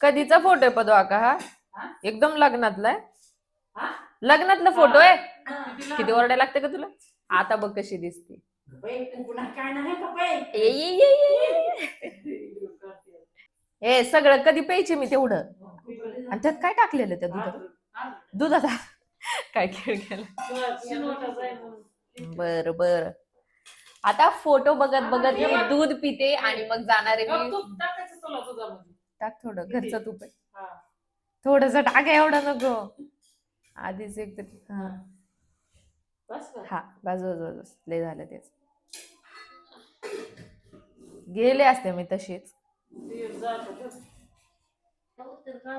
कधीचा photo आहे पदो आका हा? एकदम लग्नातला आहे? लग्नातला फोटो आहे? किती किती ओरडा लागते का तुला? आता बघ कशी दिसते. का. ए सगळं कधी प्यायचे मी तेवढं? आणि त्यात काय टाकलेलं त्या दुधात? दुधात? काय खेळ केला बर बर. आता फोटो बघत बघत मी दूध पिते आणि मग जाणार आहे मी टाक थोडं घरचं तूप आहे थोडस टाक एवढं नको आधीच एक तर- हा हा बस बस बस बस लय झालं तेच गेले असते मी तशीच काय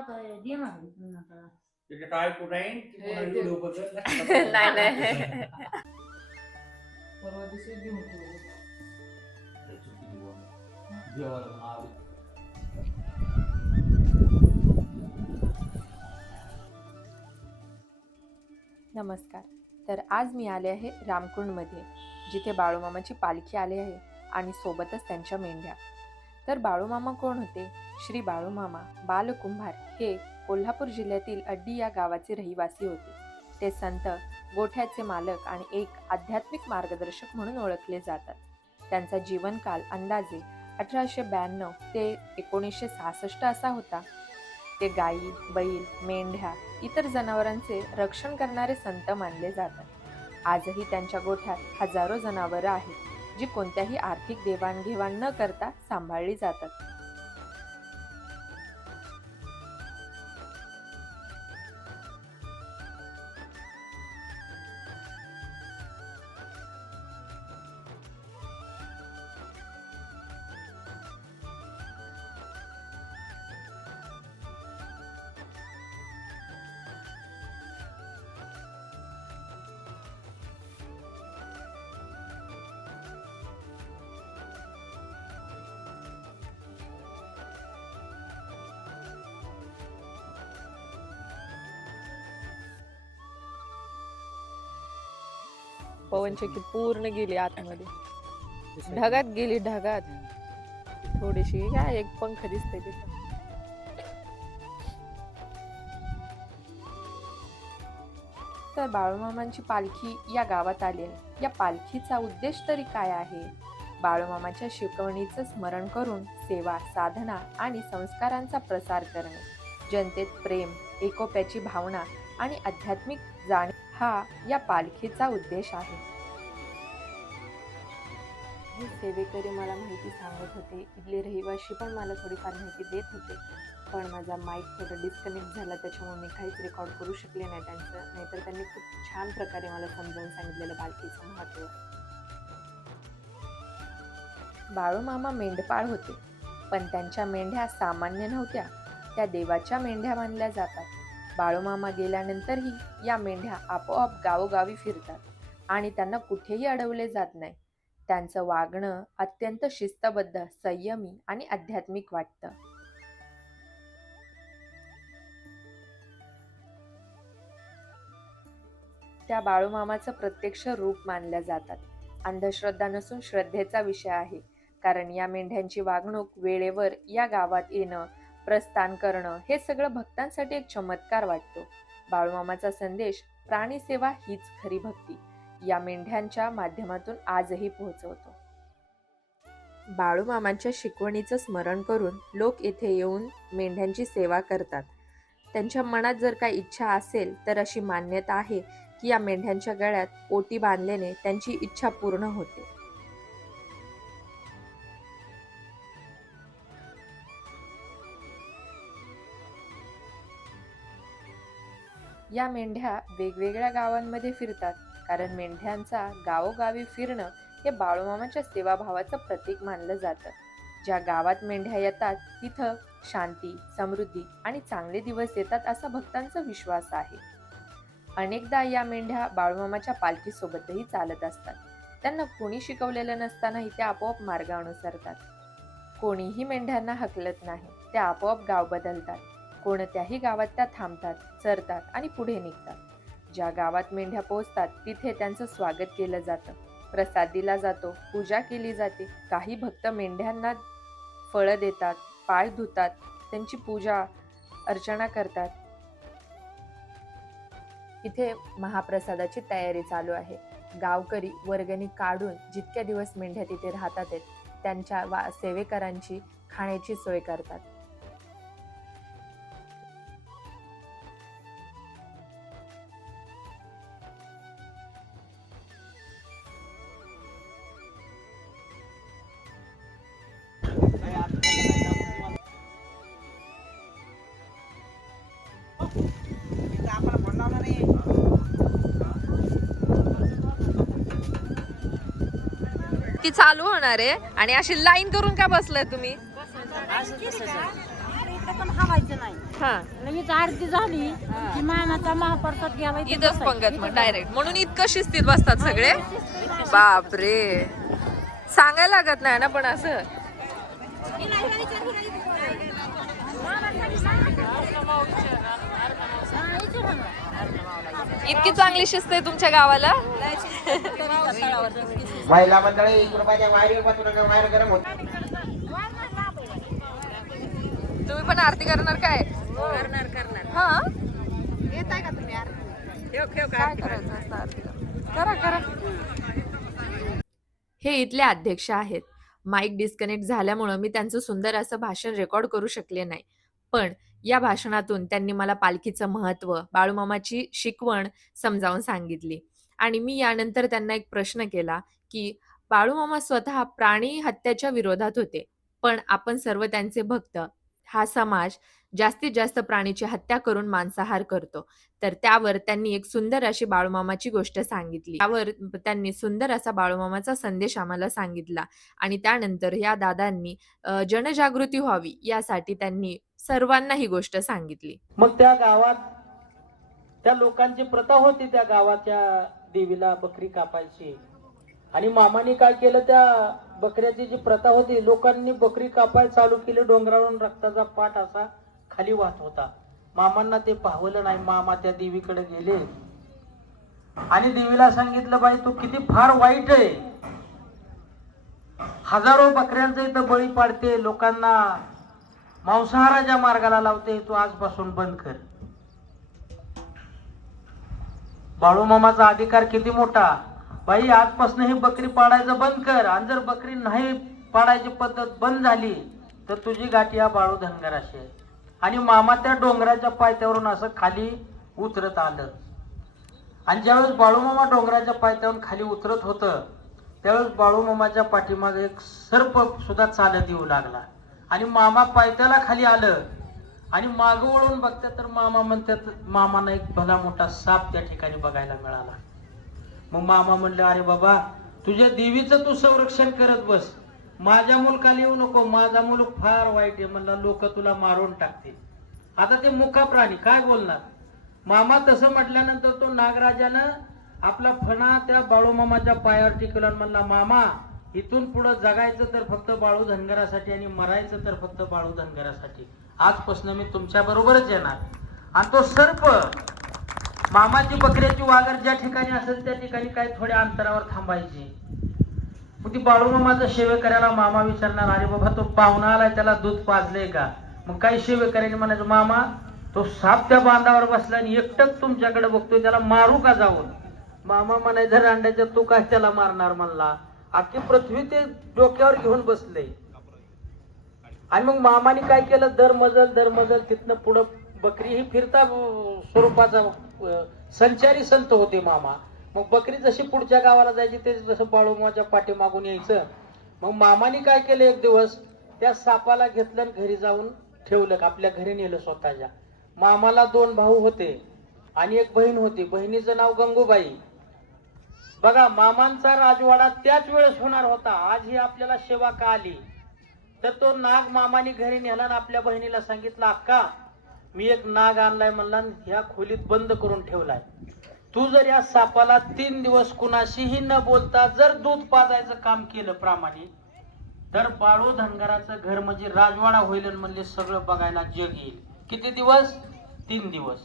हे नाही नाही परवा दिवशी घेऊन नमस्कार. तर आज मी आले आहे रामकुंडमध्ये जिथे बाळूमामाची पालखी आली आहे आणि सोबतच त्यांच्या मेंढ्या. तर बाळूमामा कोण होते? श्री बाळूमामा बालकुंभार हे कोल्हापूर जिल्ह्यातील अड्डी या गावाचे रहिवासी होते. ते संत गोठ्याचे मालक आणि एक आध्यात्मिक मार्गदर्शक म्हणून ओळखले जातात. त्यांचा जीवनकाल अंदाजे अठराशे ब्याण्णव ते एकोणीसशे सहासष्ट असा होता. ते गायी बैल मेंढ्या इतर जनावरांचे रक्षण करणारे संत मानले जातात. आजही त्यांच्या गोठ्यात हजारो जनावरं आहेत जी कोणत्याही आर्थिक देवाणघेवाण न करता सांभाळली जातात. पवनचक्की पूर्ण गेली आतमध्ये. ढगात गेली ढगात. थोडीशी काय एक पंख दिसते तिथं. तर बाळूमामांची पालखी या गावात आली आहे. या पालखीचा उद्देश तरी काय आहे? बाळूमामाच्या शिकवणीचं स्मरण करून सेवा साधना आणि संस्कारांचा प्रसार करणे. जनतेत प्रेम एकोप्याची भावना आणि आध्यात्मिक जाणीव हा या पालखीचा उद्देश आहे. हे सेवेकरी मला माहिती सांगत होते. इथले रहिवाशी पण मला थोडीफार माहिती देत होते. पण माझा माईक थोडं डिस्कनेक्ट झाला त्याच्यामुळे मी काहीच रेकॉर्ड करू शकले नाही त्यांचं. नाहीतर त्यांनी खूप छान प्रकारे मला समजावून सांगितलेलं पालखीचं महत्त्व. बाळूमामा मेंढपाळ होते. पण त्यांच्या मेंढ्या सामान्य नव्हत्या. त्या देवाच्या मेंढ्या मानल्या जातात. बाळूमामा गेल्यानंतरही या मेंढ्या आपोआप गावोगावी फिरतात आणि त्यांना कुठेही अडवले जात नाही. त्यांचं वागणं अत्यंत शिस्तबद्ध संयमी आणि आध्यात्मिक वाटतं. त्या बाळूमामाचं प्रत्यक्ष रूप मानल्या जातात. अंधश्रद्धा नसून श्रद्धेचा विषय आहे कारण या मेंढ्यांची वागणूक वेळेवर या गावात येणं प्रस्थान करणं हे सगळं भक्तांसाठी एक चमत्कार वाटतो. बाळूमामाचा संदेश प्राणीसेवा हीच खरी भक्ती. या मेंढ्यांच्या माध्यमातून आजही पोहोचवतो. बाळूमामांच्या शिकवणीचं स्मरण करून लोक येथे येऊन मेंढ्यांची सेवा करतात. त्यांच्या मनात जर काही इच्छा असेल तर अशी मान्यता आहे की या मेंढ्यांच्या गळ्यात ओटी बांधल्याने त्यांची इच्छा पूर्ण होते. या मेंढ्या वेगवेगळ्या गावांमध्ये फिरतात. कारण मेंढ्यांचा गावोगावी फिरणं हे बाळूमामाच्या सेवाभावाचं प्रतीक मानलं जातं. ज्या गावात मेंढ्या येतात तिथं शांती समृद्धी आणि चांगले दिवस येतात असा भक्तांचा विश्वास आहे. अनेकदा या मेंढ्या बाळूमामाच्या पालखीसोबतही चालत असतात. त्यांना कोणी शिकवलेलं नसतानाही त्या आपोआप मार्ग अनुसरतात कोणीही मेंढ्यांना हकलत नाही. त्या आपोआप गाव बदलतात. कोणत्याही गावात त्या थांबतात चरतात आणि पुढे निघतात. ज्या गावात मेंढ्या पोहोचतात तिथे त्यांचं स्वागत केलं जातं. प्रसाद दिला जातो पूजा केली जाते. काही भक्त मेंढ्यांना फळं देतात पाय धुतात त्यांची पूजा अर्चना करतात. इथे महाप्रसादाची तयारी चालू आहे. गावकरी वर्गणी काढून जितक्या दिवस मेंढ्या तिथे राहतात त्यांच्या वा सेवेकरांची खाण्याची सोय करतात. की चालू होणार आहे. आणि अशी लाईन करून का बसलाय तुम्ही? हा. लगेच आरती झाली की मानाचा महाप्रसाद घ्यावा इथे इथंच. पंगत मग डायरेक्ट म्हणून इतकं शिस्तीत बसतात सगळे. बापरे. सांगायला लागत नाही ना पण असं हा, इथे राहा. इतकी चांगली शिस्त आहे तुमच्या गावाला? महिला मंडळी एक रुपयाच्या वायरी तुला वायर गरम होत. तुम्ही पण आरती करणार काय? करणार करणार. हा? येताय का तुम्ही आरती? काय करायचं असतं आरतीला? करा करा. हे इथले अध्यक्ष आहेत. माईक डिस्कनेक्ट झाल्यामुळं मी त्यांचं सुंदर असं भाषण रेकॉर्ड करू शकले नाही. पण या भाषणातून त्यांनी मला पालखीचं महत्त्व बाळूमामाची शिकवण समजावून सांगितली. आणि मी यानंतर त्यांना एक प्रश्न केला की बाळूमामा स्वतः प्राणी हत्याच्या विरोधात होते पण आपण सर्व त्यांचे भक्त. हा समाज जास्तीत जास्त प्राणीची हत्या करून मांसाहार करतो. तर त्यावर त्यांनी एक सुंदर अशी बाळूमामाची गोष्ट सांगितली. त्यावर त्यांनी सुंदर असा बाळूमामाचा संदेश आम्हाला सांगितला. आणि त्यानंतर या दादांनी जनजागृती व्हावी यासाठी त्यांनी सर्वांना ही गोष्ट सांगितली. मग त्या गावात त्या लोकांची प्रथा होती त्या गावाच्या देवीला बकरी कापायची. आणि मामाने काय केलं त्या बकऱ्याची जी प्रथा होती लोकांनी बकरी कापाय चालू केली डोंगरावरून रक्ताचा पाठ असा खाली वाहत होता. मामांना ते पाहवलं नाही मामा त्या देवीकडे गेले. आणि देवीला सांगितलं बाई तू किती फार वाईट आहे. हजारो बकऱ्यांचा इथं बळी पाडते लोकांना मांसाहाराच्या मार्गाला लावते तू आजपासून बंद कर. बाळूमामाचा अधिकार किती मोठा? बाई आजपासून ही बकरी पाडायचं बंद कर. आणि जर बकरी नाही पाडायची पद्धत बंद झाली तर तुझी गाठी हा बाळू धनगराशी आहे. आणि मामा त्या डोंगराच्या पायथ्यावरून असं खाली उतरत आलं. आणि ज्यावेळेस बाळूमामा डोंगराच्या पायथ्यावरून खाली उतरत होतं त्यावेळेस बाळूमामाच्या पाठीमागे एक सर्प सुद्धा चालत येऊ लागला. आणि मामा पायथ्याला खाली आलं. आणि माग वळून बघतात तर मामा म्हणतात मामाना एक भला मोठा साप त्या ठिकाणी बघायला मिळाला. मग मामा म्हणले अरे बाबा तुझ्या देवीचं तू संरक्षण करत बस. माझ्या मुलकाला येऊ नको माझा मुलग फार वाईट आहे. म्हणला लोक तुला मारून टाकतील. आता ते मुखा प्राणी काय बोलणार? मामा तसं म्हटल्यानंतर तो नागराजानं आपला फणा त्या बाळूमामाच्या पायावर टिकवला म्हणला मामा इथून पुढं जगायचं तर फक्त बाळू धनगरासाठी आणि मरायचं तर फक्त बाळू धनगरासाठी. आजपासून मी तुमच्या बरोबरच येणार. आणि तो सर्प मामाची बकऱ्याची वागर ज्या ठिकाणी असेल त्या ठिकाणी काही थोड्या अंतरावर थांबायची. मग ती बाळूमामाचं शेवे करायला मामा विचारणार अरे बाबा तो पाहुणा आलाय त्याला दूध पाजले का? मग काही शेवे करायला म्हणायचं मामा तो साप त्या बांधावर बसला आणि एकटक तुमच्याकडे बघतोय त्याला मारू का जाऊन? मामा म्हणायचं रांड्याच्या तू काय त्याला मारणार म्हणला. अख्खी पृथ्वी ते डोक्यावर घेऊन बसले. आणि मग मामाने काय केलं? दर मजल दर मजल तिथनं पुढं बकरी ही फिरता स्वरूपाचा संचारी संत होते मामा. मग बकरी जशी पुढच्या गावाला जायची ते जसं बाळूमाच्या पाठीमागून यायचं. मग मामाने काय केलं एक दिवस? त्या सापाला घेतलं आणि घरी जाऊन ठेवलं आपल्या घरी नेलं स्वतःच्या. मामाला दोन भाऊ होते आणि एक बहीण होती. बहिणीचं नाव गंगूबाई. बघा मामांचा राजवाडा त्याच वेळेस होणार होता. आज ही आपल्याला सेवा का आली? तर तो नाग मामाने घरी नेला आणि आपल्या बहिणीला सांगितलं अक्का मी एक नाग आणलाय म्हणला ह्या खोलीत बंद करून ठेवलाय. तू जर या सापाला तीन दिवस कुणाशीही न बोलता जर दूध पाजायचं काम केलं प्रामाणिक तर बाळू धनगराचं घर म्हणजे राजवाडा होईल म्हणजे म्हणले सगळं बघायला जग येईल. किती दिवस? तीन दिवस.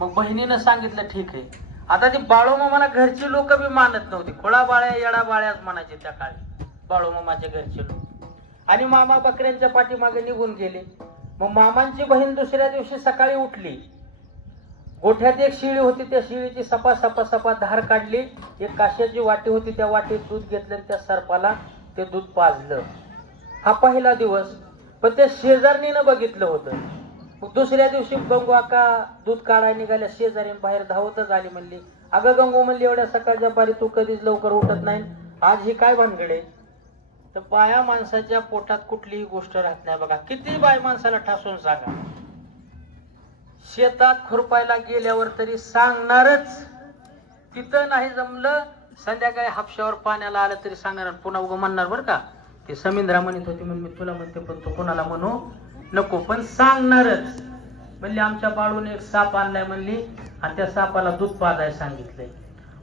मग बहिणीनं सांगितलं ठीक आहे आता ती बाळूमामाला घरची लोक बी मानत नव्हती. खोळा बाळ्या येडा बाळ्याच म्हणायचे त्या काळी. बाळूमामाच्या घरचे लोक. आणि मामा बकऱ्यांच्या पाठीमागे निघून गेले. मग मामांची बहीण दुसऱ्या दिवशी सकाळी उठली. गोठ्यात एक शिळी होती. त्या शिळीची सपा सपा सपा धार काढली. एक काश्याची वाटी होती. त्या वाटीत दूध घेतलं आणि त्या सर्पाला ते दूध पाजलं. हा पहिला दिवस. पण त्या शेजारणीनं बघितलं होतं. मग दुसऱ्या दिवशी गंगू आका दूध काढायला निघाल्या शेजारी बाहेर धावतच आली म्हणली अगं गंगू म्हणली एवढ्या सकाळच्या पारी तू कधीच लवकर उठत नाही. आज ही काय भानगड आहे? तर बाया माणसाच्या पोटात कुठलीही गोष्ट राहत नाही बघा. किती बाय माणसाला ठासून सांगा. शेतात खुरपायला गेल्यावर तरी सांगणारच. तिथं नाही जमलं संध्याकाळी हापशावर पाण्याला आलं तरी सांगणार पुन्हा उगं म्हणणार बरं का. ते समिंद्रा म्हणत होती म्हणून मी तुला म्हणते पण तू कोणाला म्हणू नको पण सांगणारच. म्हणली आमच्या बाळूने एक साप आणलाय म्हणली आणि त्या सापाला दूध पाजाय सांगितलंय.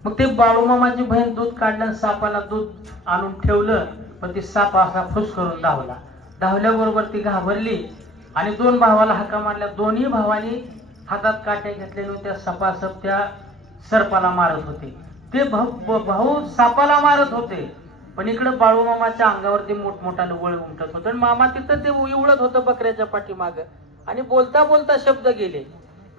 मग ते बाळूमामाची बहीण दूध काढलं आणि सापाला दूध आणून ठेवलं पण ती साप असा फुस करून धावला. धावल्याबरोबर ती घाबरली आणि दोन भावाला हाका मारल्या. दोन्ही भावानी हातात काट्या घेतल्याने त्या सपासप त्या सर्पाला मारत होते. ते भाऊ भाऊ सापाला मारत होते. पण इकडं बाळूमामाच्या अंगावरती मोठमोठाने वळ उमटत होतं. आणि मामा तिथं ते इवळत होतं बकऱ्याच्या पाठीमाग. आणि बोलता बोलता शब्द गेले.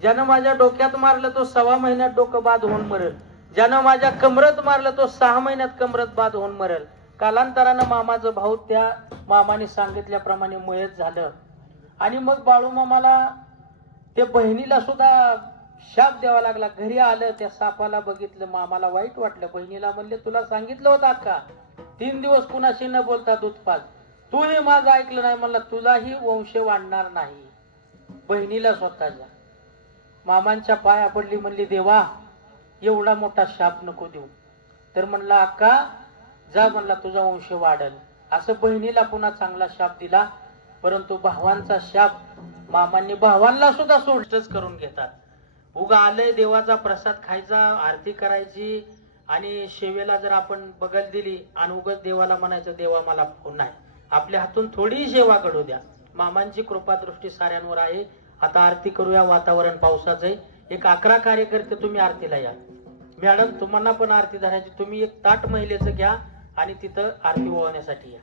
ज्यानं माझ्या डोक्यात मारलं तो सव्वा महिन्यात डोकं बाद होऊन मरल. ज्यानं माझ्या कमरत मारलं तो सहा महिन्यात कमरत बाद होऊन मरल. कालांतरानं मामाचं भाऊ त्या मामाने सांगितल्याप्रमाणे मयत झालं. आणि मग बाळूमामाला त्या बहिणीला सुद्धा शाप द्यावा लागला. घरी आलं त्या सापाला बघितलं मामाला वाईट वाटलं. बहिणीला म्हणले तुला सांगितलं होतं का तीन दिवस कुणाशी न बोलता दूध पाज. तूही माझं ऐकलं नाही म्हणला तुझाही वंश वाढणार नाही. बहिणीला स्वतःच्या मामांच्या पाया पडली म्हणली देवा एवढा मोठा शाप नको देऊ. तर म्हणला अक्का जा म्हणला तुझा वंश वाढल. असं बहिणीला पुन्हा चांगला शाप दिला परंतु भावांचा शाप मामांनी भावांना सुद्धा सोडच करून घेतात. उगा आलंय देवाचा प्रसाद खायचा आरती करायची आणि शेवेला जर आपण बगल दिली आणि उगाच देवाला म्हणायचं देवा मला फोन नाही. आपल्या हातून थोडी सेवा घडू द्या. मामांची कृपा दृष्टी साऱ्यांवर आहे. आता आरती करूया वातावरण पावसाचं आहे. एक अकरा कार्यकर्ते तुम्ही आरतीला या. मॅडम तुम्हाला पण आरती धरायची. तुम्ही एक ताट महिलेचं घ्या आणि तिथं आरती ओळण्यासाठी या.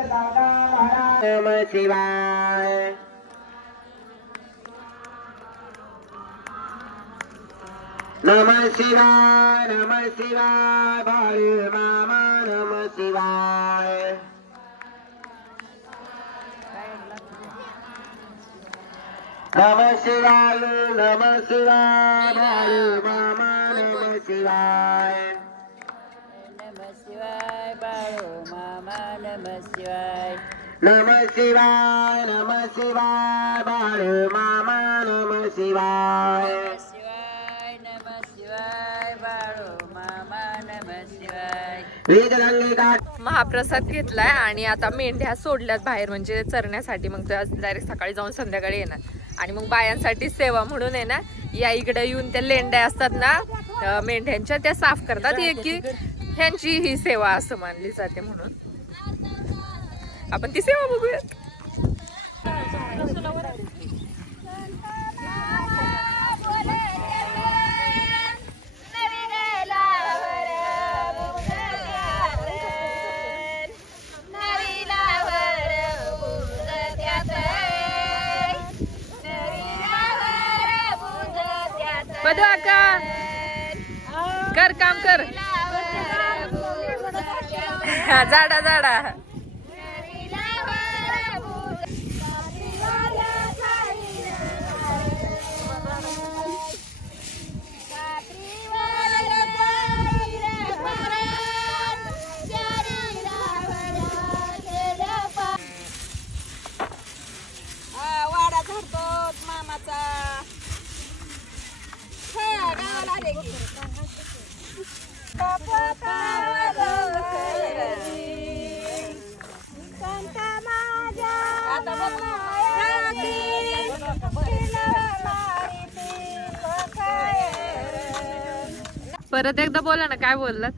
नम शिवाय नम शिवाय नम शिवाय बाळू मामा नम शिवाय नम शिवाय नम शिवाय बाळू मामा नम शिवाय नम शिवाय नम शिवाय बाळू मामा नम शिवाय शिवाय नम शिवाय मामा नम शिवाय महाप्रसाद घेतलाय आणि आता मेंढ्या सोडल्यात बाहेर म्हणजे चरण्यासाठी. मग डायरेक्ट सकाळी जाऊन संध्याकाळी येणार. आणि मग बायांसाठी सेवा म्हणून आहे ना या इकडे येऊन त्या लेंड्या असतात ना मेंढ्यांच्या त्या साफ करतात. हे की ह्यांची ही सेवा असं मानली जाते म्हणून. आपण ती सेवा बघूयात. पदू अक्का कर काम कर हा, जाडा परत एकदा बोला ना काय बोललात?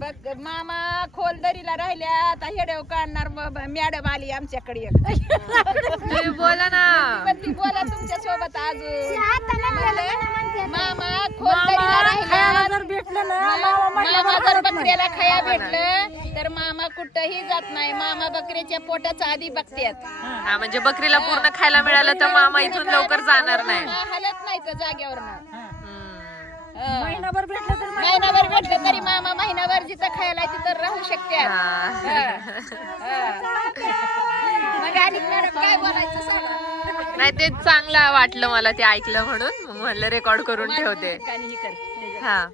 बघ मामा खोलदरीला राहिल्या आता हेडेव काढणार मॅडम आली आमच्याकडे एक. तुम्ही बोला ना. पण ती बोला तुमच्यासोबत अजून. मामा खोलदरीला राहिल्या जर भेटलं ना मामा जर बकऱ्याला खाया भेटलं तर मामा कुठंही जात नाही. मामा बकऱ्याच्या पोटाचा आधी बघतात हा म्हणजे बकरीला पूर्ण खायला मिळालं तर मामा इथून लवकर जाणार नाही. मामा हलत नाही तर जागेवर हम्म. महिनाभर भेटलं तर महिनाभर भेटलं तरी मामा महिनाभर जिथं खायला तिथं राहू शकतात हा. मग आणि मॅडम काय बोलायचं सांगा. नाही ते चांगलं वाटलं मला ते ऐकलं म्हणून. मग म्हणलं रेकॉर्ड करून ठेवते. हे कर.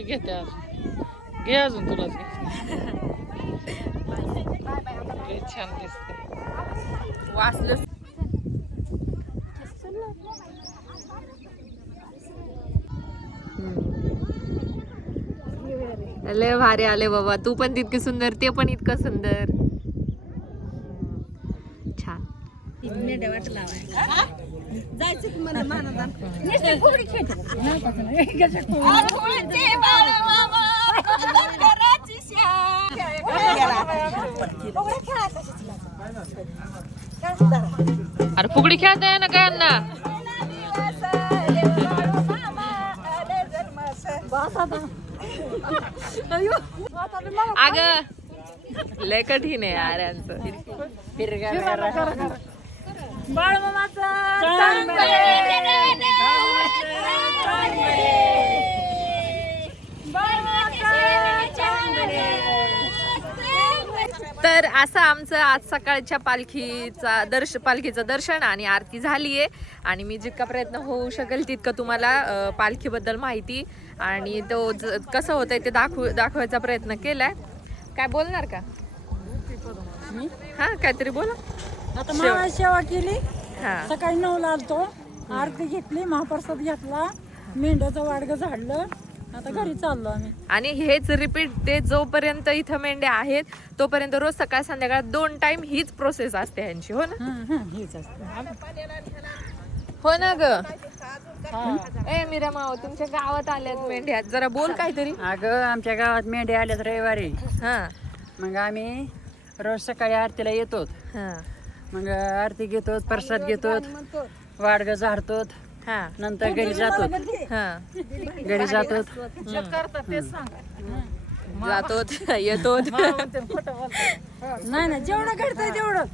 ते घेते अजून घे अजून तुलाच घे लय छान दिसते वाचलं लय भारी आले बाबा. तू पण तितकी सुंदर ते पण इतकं सुंदर. छान. फुलचे बाळ मामा घराची अरे फुगडी खेळताय ना काय ना अग लय कठीण आहे यार यांचं. बाळमामाचा तर असं आमचं आज सकाळच्या पालखीचा दर्श पालखीचं दर्शन आणि आरती झाली आहे आणि मी जितका प्रयत्न होऊ शकेल तितकं तुम्हाला पालखीबद्दल माहिती आणि तो ज कसं होतं ते दाखवू दाखवायचा प्रयत्न केला आहे काय बोलणार का? हां काहीतरी बोला. आता मला सेवा केली. हा. सकाळी नऊला आलतो. आरती घेतली महाप्रसाद घेतला. मेंढ्याचं वाडगं झाडलं. आता घरी चाललो आम्ही. आणि हेच रिपीट ते जोपर्यंत इथं मेंढ्या आहेत तोपर्यंत रोज सकाळ संध्याकाळ दोन टाइम हीच प्रोसेस असते ह्यांची हो ना? हं, हं, हेच असतं. हो ना ग? ए मीरा माव तुमच्या गावात आल्यात मेंढ्या. जरा बोल काहीतरी. अगं आमच्या गावात मेंढ्या आल्यात रविवारी. हा. मग आम्ही रोज सकाळी आरतीला येतो हा. मग आरती घेतो प्रसाद घेतो वाडगं झाडतो हा. नंतर घरी जातो हा. घरी जातो जातो येतो नाही नाही जेवढं घडतंय तेवढं.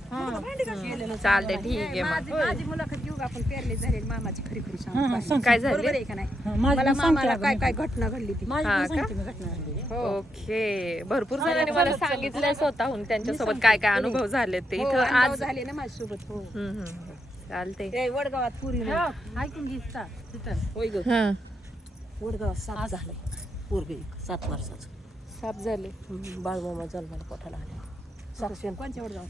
चालतंय ठीक आहे माझी मुलाखत घेऊ का? आपण पेरले झाले मामाची खरी हं, हं. काय झालं? का नाही? हं, मला मामाला काय. काय घटना घडली ती. माझी हा. ओके. भरपूर जणांनी मला सांगितलंय स्वतःहून त्यांच्यासोबत काय काय अनुभव झाले ते. हो, इथं आज झाले ना माझ्यासोबत हो. हम्म, हम्म. चालतंय. ते वडगावात पुरी हो, ऐकून घे चा, तिथं. होय ग. हा. वडगावात साप झालाय पोरग सात वर्षाचं. साफ झाले. बाळमामा जन्माला पोटाला आले. साक्षी. कोणच्या वडगाव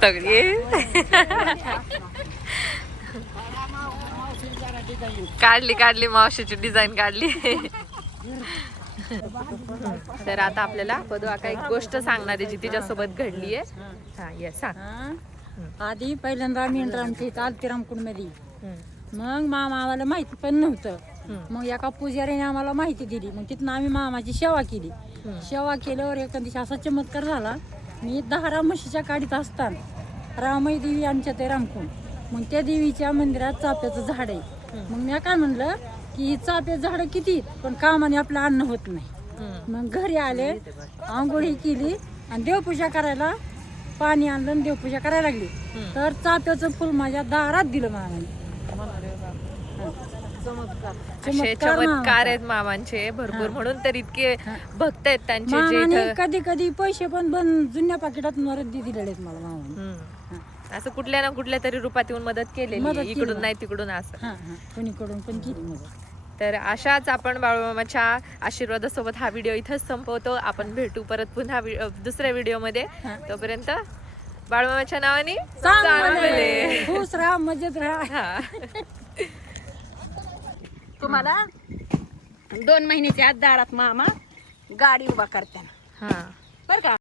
सगळे काढली काढली मावशीची डिझाईन काढली. तर आता आपल्याला पदू का एक गोष्ट सांगणार आहे जी तिच्यासोबत घडली आहे. हा ये सांग? आधी पहिल्यांदा मी आमच्या इथं आलती रामकुंडमध्ये. मग मामा आम्हाला माहिती पण नव्हतं. मग एका पुजारीने आम्हाला माहिती दिली. मग तिथनं आम्ही मामाची सेवा केली. सेवा केल्यावर एका दिवशी असा चमत्कार झाला. मी दहा म्हशीच्या काढीत असताना रामाई देवी आमच्या ते रामकुंड. मग त्या देवीच्या मंदिरात चाफ्याचं झाड आहे. मग मी काय म्हणलं की ही चाफ्याचं झाड किती? पण कामाने आपलं अन्न होत नाही. मग घरी आले आंघोळी केली आणि देवपूजा करायला पाणी आणलं आणि देवपूजा करायला लागली. तर चाफ्याचं फुल माझ्या दारात दिलं मामाने. असे चमत्कार चमत्कार. आहेत मामांचे. भरपूर म्हणून तर इतके भक्त आहेत त्यांचे मामाने कधी कधी पैसे पण बन जुन्या पाकिटात मरत दिलेले आहेत मला मामाने. हम्म. असं कुठल्या ना कुठल्या तरी रूपात येऊन मदत केलेली इकडून. नाही तिकडून असं. हा हा. कोणीकडून पण केली मदत. तर अशाच आपण बाळूमामाच्या आशीर्वादासोबत हा व्हिडिओ इथंच संपवतो. आपण भेटू परत पुन्हा दुसऱ्या व्हिडिओमध्ये. तोपर्यंत बाळूमामाच्या नावाने चांगले खुश राहा मजेत राहा. तुम्हाला दोन महिन्याच्या आत दारात मामा गाडी उभा करताना हा. बरं का?